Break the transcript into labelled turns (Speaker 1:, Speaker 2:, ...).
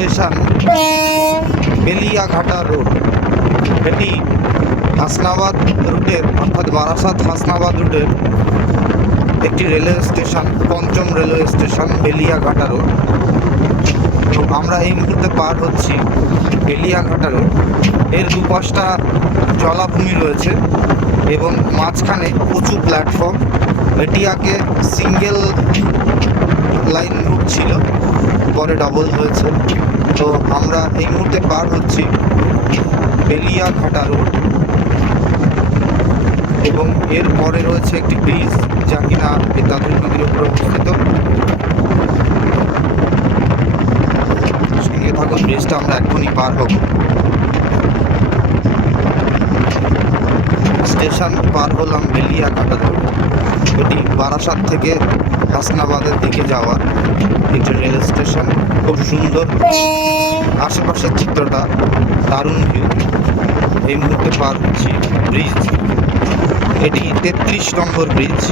Speaker 1: Station, Beliaghata road. এটি হাসনাবাদ রুটের, অর্থাৎ বারাসাত হাসনাবাদ রুটের একটি রেলওয়ে স্টেশন, পঞ্চম রেলওয়ে স্টেশন, বেলিয়াঘাটা রোড। আমরা এই মুহূর্তে পার হচ্ছি বেলিয়াঘাটা রোড। এর দুপাশটা জলাভূমি রয়েছে এবং মাঝখানে উঁচু প্ল্যাটফর্ম। এটি আগে সিঙ্গেল লাইন রুট ছিল। পরে ডাবল হয়েছে। তো আমরা এই মুহূর্তে পার হচ্ছি বেলিয়াঘাটা রোড এবং এর পরে রয়েছে একটি ব্রিজ যা কিনা বেতাদুল নদীর উপরে অবস্থিত। সঙ্গে থাকুন ব্রিজটা আমরা এখনই পার হব। স্টেশন পার হলাম বেলিয়াঘাটা রোড এটি বারাসাত থেকে হাসনাবাদের দিকে যাওয়া একটি রেল স্টেশন। খুব সুন্দর। আশেপাশের চিত্রটা দারুণ ভিউ এই মুহূর্তে পার হচ্ছে ব্রিজ এটি তেত্রিশ নম্বর ব্রিজ